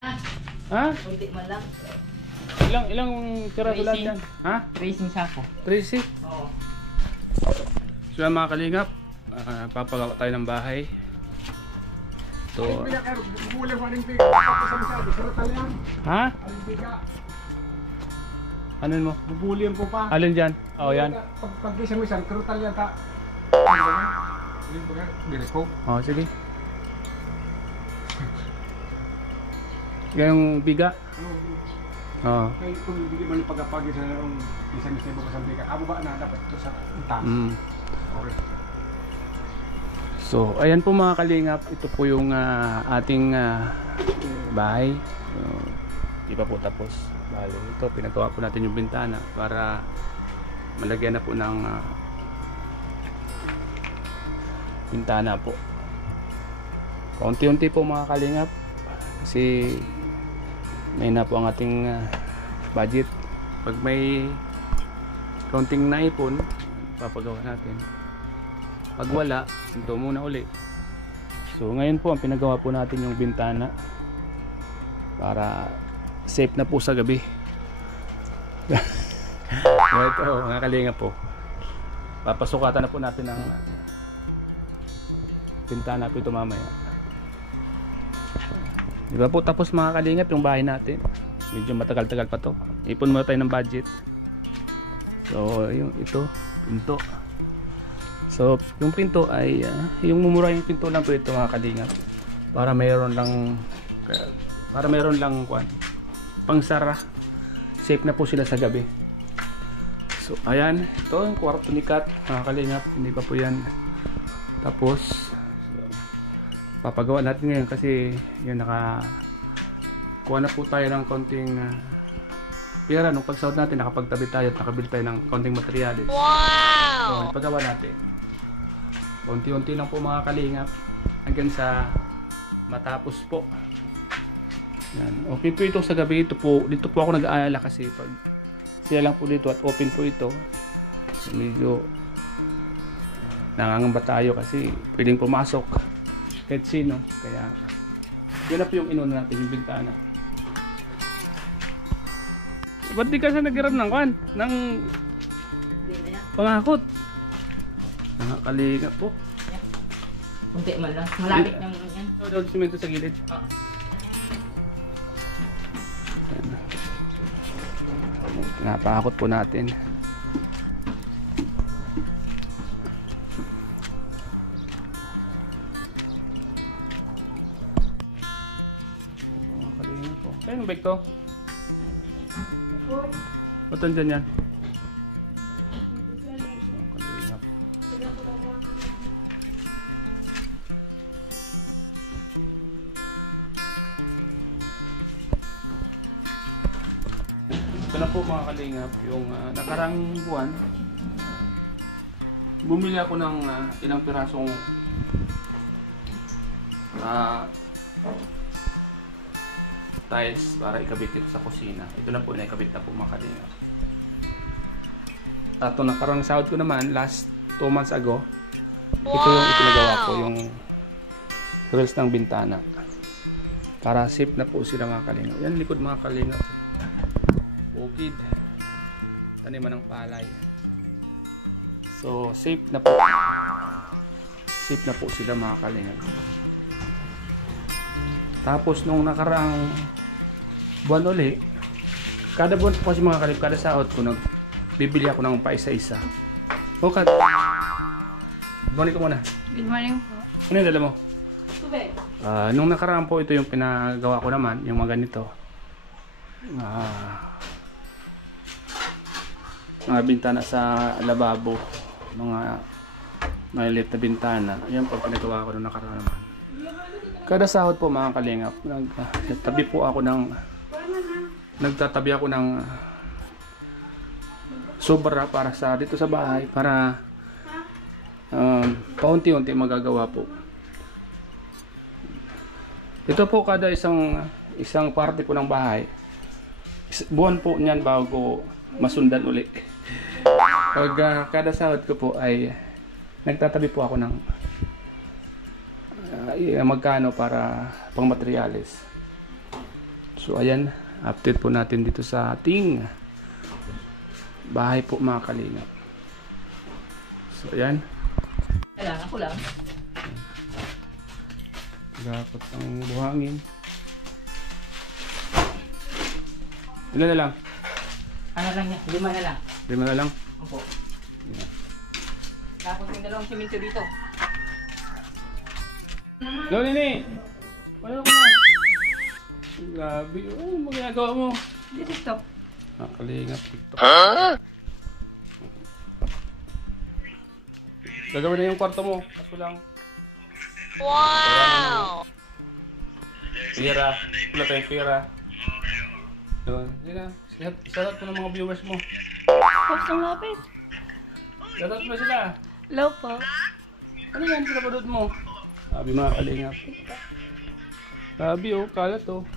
Ha? Kunti man lang. Ilang tira ulan dyan? Ha? Tracing sako. 30? Oo. So yan mga kalingap, papagawa tayo ng bahay. Ito. Ha? Anin mo? Bubulian ko pa. Alin dyan? Oo yan. Pag-isang-isang, kerutal yan ta. Direko. Oo, sige. Yung biga? Oo. Kaya kung hindi man pagkapagin sa isang-isang bukas ang biga, abo ba na dapat ito sa taas? Okay. So, ayan po mga kalingap, ito po yung ating bahay. Di pa po tapos. Bale, ito, pinagawa po natin yung bintana para malagyan na po ng bintana po. Kaunti-unti po mga kalingap kasi may na po ang ating budget. Pag may kaunting naipon, papagawa natin. Pag wala, ito muna uli. So ngayon po ang pinagawa po natin yung bintana para safe na po sa gabi. Ito mga kalinga po, papasukatan na po natin ang bintana po ito mamaya. Di ba po tapos mga kalingap yung bahay natin. Medyo matagal-tagal pa to. Ipon muna tayo ng budget. So yung ito pinto. So yung pinto ay yung mumura yung pinto lang po ito mga kalingap. Para mayroon lang kwan pangsara. Safe na po sila sa gabi. So ayan, ito yung kwarto ni Kat mga kalingap. Hindi pa po yan tapos. Papagawa natin ngayon kasi yun kuha na po tayo ng konting pera nung pagsahod natin. Nakapagtabi tayo at nakabili tayo ng konting materyales. Wow! So ipagawa natin unti-unti lang po mga kalingap hanggang sa matapos po. Yan. Okay po ito sa gabi. Dito po ako nag-aalala kasi pag sila lang po dito at open po ito, medyo nangangamba tayo kasi pwedeng pumasok kahit sino. Kaya yun na po yung inuna natin, yung bintana. Ba't di ka sa nag-grab ng kwan? Ng pangakot? Nakakalingap po. Kunti man lang. Malapit naman yan. Daw simento sa gilid. Napakakot po natin. Kaya yung bag to? Ba't dyan yan? Kalingap. Ito na po mga kalingap, yung nakarang buwan bumili ako ng ilang pirasong tiles para ikabit ito sa kusina. Ito na po, naikabit na po mga kalingap. Ito nakarang sahod ko naman last 2 months ago. Ito yung ipinagawa ko, yung grills ng bintana para safe na po sila mga kalingap. Yan likod mga kalingap. Bukid, taniman ng palay. So safe na po sila mga kalingap. Tapos nung nakaraang buwan uli, kada buwan po kasi mga kalingap, kada sahod ko bibili ako ng paisa-isa. Okay. Good morning ko muna. Good morning po. Ano yung dala mo? Tubig. Nung nakaraan po, ito yung pinagawa ko naman, yung mga ganito. Mga bintana sa lababo, mga maliit na bintana. Ayan po pinagawa ko nung nakaraan naman. Kada sahod po mga kalingap, nagtatabi ako ng sobra para sa dito sa bahay para paunti-unti magagawa po. Ito po kada isang parte po ng bahay. Buwan po niyan bago masundan uli. Pag kada sahod ko po ay nagtatabi po ako ng magkano para pang materyales. So ayan, update po natin dito sa ating bahay po mga kalingap. So ayan, Ako lang. dapat ang buhangin. Ilan na lang? Ano lang niya? 5 na lang. 5 na lang? Opo. Tapos may 2 siminto dito. Go, Nini! Paano ko na? Grabe. Oh, ano magagawa mo? Dito stop. Nakalingap TikTok. Gagawin na yung kwarto mo. Kaso lang. Wow! Pira. Wala tayong pira. Doon. Hindi na. Shoutout mo ng mga viewers mo. Pops ang lapit. Shoutout mo sila. Hello po. Ano yan? Pinapanood mo? Sabi mga kalingap. Sabi oh. Kalat oh.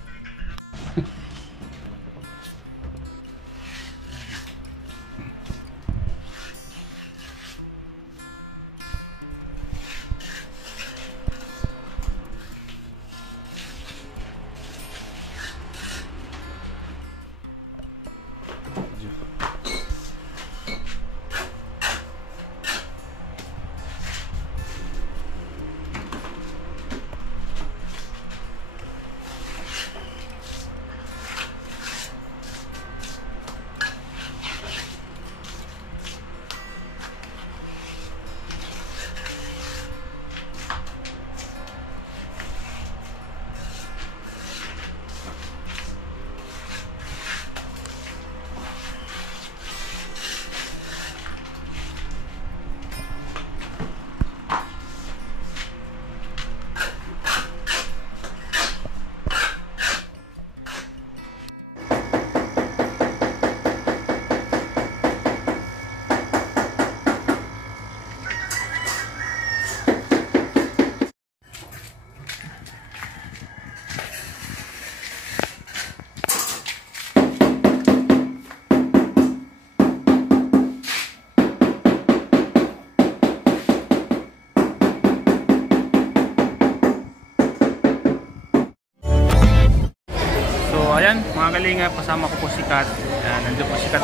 Ayan, mga kalingap, kasama ko po si Kat. Ayan, nandiyo po si Kat.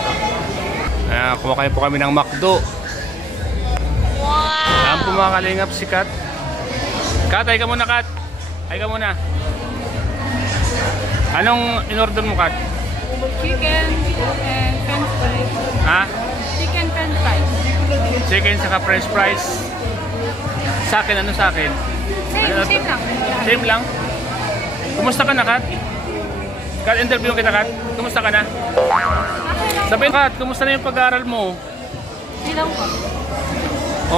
Kumakain po kami ng McDo. Wow! Ayan po mga kalingap, si Kat. Kat, ay ka muna, Kat. Ay ka muna. Anong in-order mo, Kat? Chicken and french fries. Ha? Chicken french fries. Chicken saka french fries. Sa akin, ano sa akin? Same lang. Same lang? Kumusta ka na, Kat? Kat, interview kita, Kat. Kumusta ka na? Sabihin, Kat, kumusta na yung pag-aaral mo? Hindi lang po.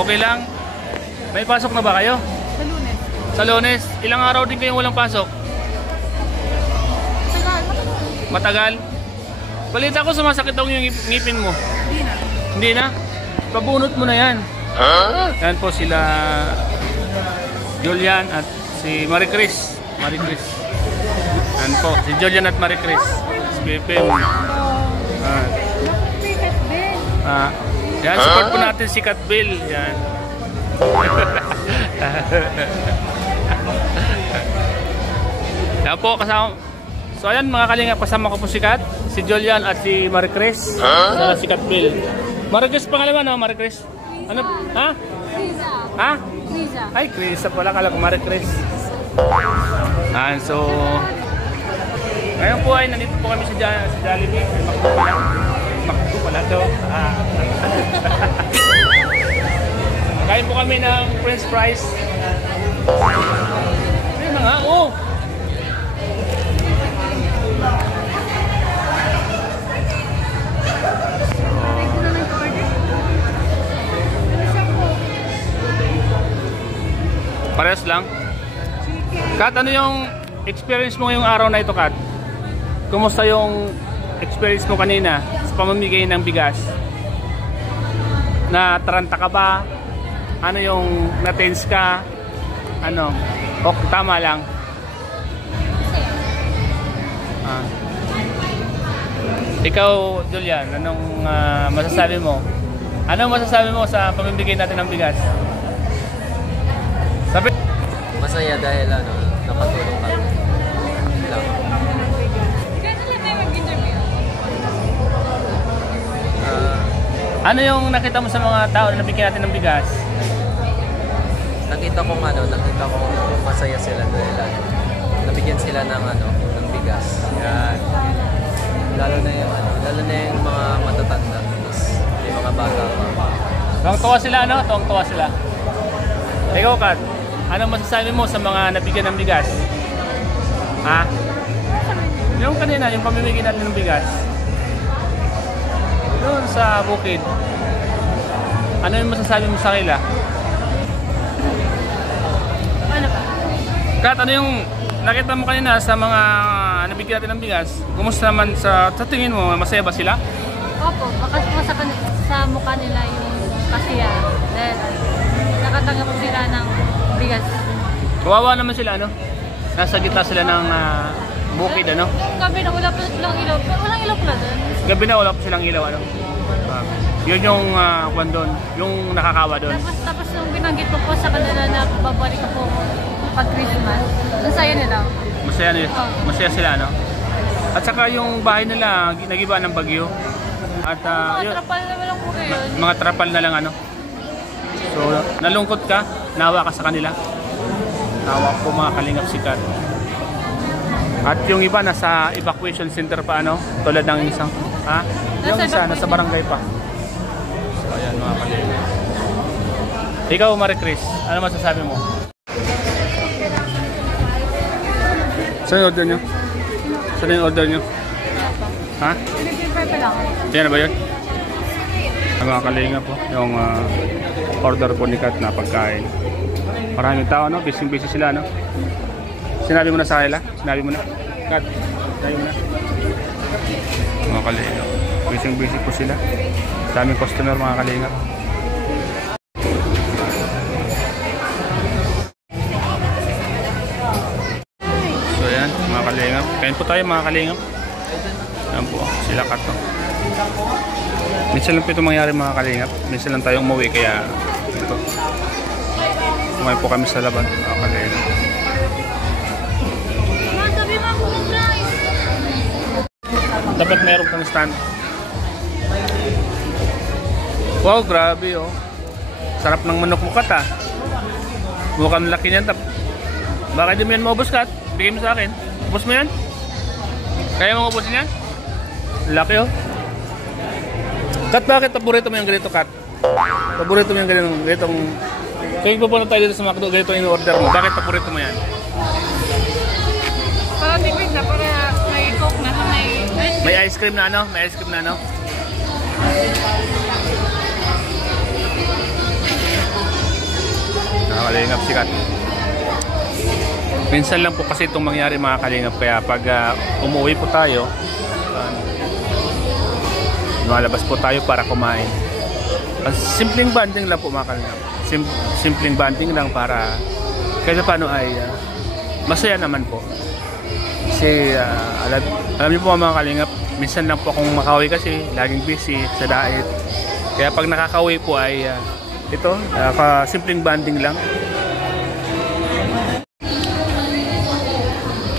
Okay lang? May pasok na ba kayo? Sa Lunes. Sa Lunes? Ilang araw din kayong walang pasok? Tagal. Matagal? Balita ko sumasakit daw yung ngipin mo. Hindi na. Hindi na? Pabunot mo na yan. Yan po sila Julian at si Marie Chris. Marie Chris. Yan po, si Julian at Marie Chris. Si Pipim. Nakapagpikat din. Yan, support po natin si Kat Bill. Yan. Yan po, kasama. So ayan mga kalingap, kasama ko po si Kat, si Julian at si Marie Chris. Saka si Kat Bill. Marie Chris pangalawa, no? Marie Chris? Ano? Ha? Liza. Ha? Liza. Ay, Chris pala, kala ko Marie Chris. So ngayon po ay nandito po kami sa Jollibee. Makdo pala. Makdo pala to. Kain po kami ng french fries. Ayun na nga, oh! Parehas lang. Kat, ano yung experience mo ngayong araw na ito, Kat? Kumusta yung experience mo kanina sa pamamigay ng bigas? Na-taranta ka ba? Ano yung na-tense ka? Ano? O tama lang? Ikaw, Julian, anong masasabi mo? Anong masasabi mo sa pamamigay natin ng bigas? Sabi? Masaya dahil nakatulong kami. Ano yung nakita mo sa mga tao na nabigyan natin ng bigas? Nakita ko masaya sila dahil nabigyan sila ng bigas. Yan. Lalo na yung mga matatanda, tapos yung mga bata pa. Tuwang-tuwa sila, ano? Tuwang-tuwa sila. Ikaw, Kat, ano masasabi mo sa mga nabigyan ng bigas? Ha? Yung kanina, yung pamimigay natin ng bigas. Doon sa bukid. Ano yung masasabi mo sa kanila? Ano ba? Kat, ano yung nakita mo kanina sa mga nabigyan natin ng bigas? Kumusta naman sa tingin mo? Masaya ba sila? Opo, baka po sa mukha nila yung kasiya. Dahil nakatanggap sila ng bigas. Kawawa naman sila, ano? Nasa gitna sila ng bukid, ano? Yung gabi na wala pa silang ilaw. Walang ilaw pala doon. Gabi na wala pa silang ilaw, ano? Yun yung kwan doon, yung nakakawa doon. Tapos nung binanggit ko po sa kanila na babalik ko pag Christmas, ang saya nila. Masaya sila, no? At saka yung bahay nila, nagiba ng bagyo. At Mga trapal naman lang po kayo. mga trapal na lang, ano? So, nalungkot ka? Nawa ka sa kanila? Nawa po mga kalingap sikat. At yung iba nasa evacuation center pa, ano? Tulad ng isang, ha? Yung isa, nasa barangay pa. So, ayan mga kalingap. Ikaw, Marie Chris, ano masasabi mo? Saan yung order nyo? Saan yung order nyo? Ha? Pinag-prepare pa lang. Yan na ba yun? Ang mga kalinga po, yung order po ni Kat na pagkain. Maraming tao, no? Busy sila, no? Sinabi mo na sa kanila? Sinabi mo na? Kat, sinabi mo na? Mga kalinga. Busy po sila. Daming customer, mga kalinga. So yan, mga kalingap. Kain po tayo, mga kalingap. Yan po, sila Kat, no? Minsan lang po ito mangyari, mga kalingap. Minsan lang tayo umuwi, kaya ito. Kumain po kami sa laban, mga kalingap. Dapat meron kang stand. Wow, grabe, oh. Sarap ng manok mo, Kat, ah. Mukhang laki niyan. Bakit di mo yan maubos, Kat? Bigay mo sa akin. Ubos mo yan? Kaya mo ubusin yan? Laki, oh. Kat, bakit paborito mo yung ganito, Kat? Paborito mo yung ganitong... Kaya pupunta tayo dito sa McDo, ganito yung order mo. Bakit paborito mo yan? Para tipid na, para may coke na, May ice cream na, ano? May ice cream na, ano? Nakakalingap si Kat. Minsan lang po kasi itong mangyari, mga kalingap. Kaya pag umuwi po tayo, lumalabas po tayo para kumain. Simpleng banding lang po, mga kalingap. Simpleng banding lang para kahit paano ay masaya naman po. Kasi alam niyo po, mga kalingap, minsan lang po akong makauwi kasi laging busy sa diet. Kaya pag nakakauwi po ay ito, simpleng banding lang.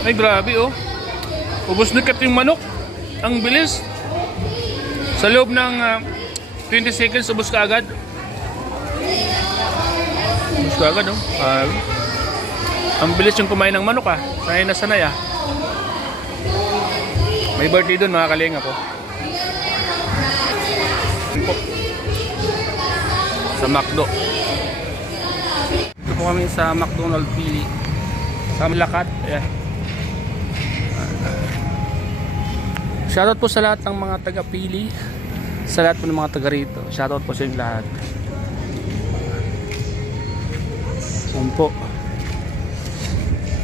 Ay, grabe, oh. Ubus na Kat yung manok. Ang bilis. Sa loob ng 20 seconds, ubus ka agad. Ubus ka agad, oh. Ang bilis yung kumain ng manok, ah. Sanay na sanay, ah. May birthday doon, mga kalinga po. Sa McDo. Ito po kami sa McDonald's Pili. Sa Lakat. Ayan. Shoutout po sa lahat ng mga taga-Pili. Sa lahat po ng mga taga rito. Shoutout po sa inyong lahat. Ayan po.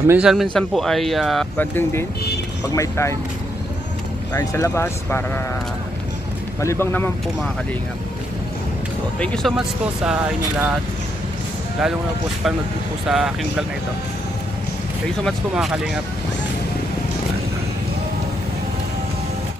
Minsan-minsan po ay banding din pag may time. Tayo sa labas para malibang naman po, mga kalingap. So thank you so much po sa inyong lahat. Lalo na po sa panonood po sa aking vlog na ito. Thank you so much po, mga kalingap.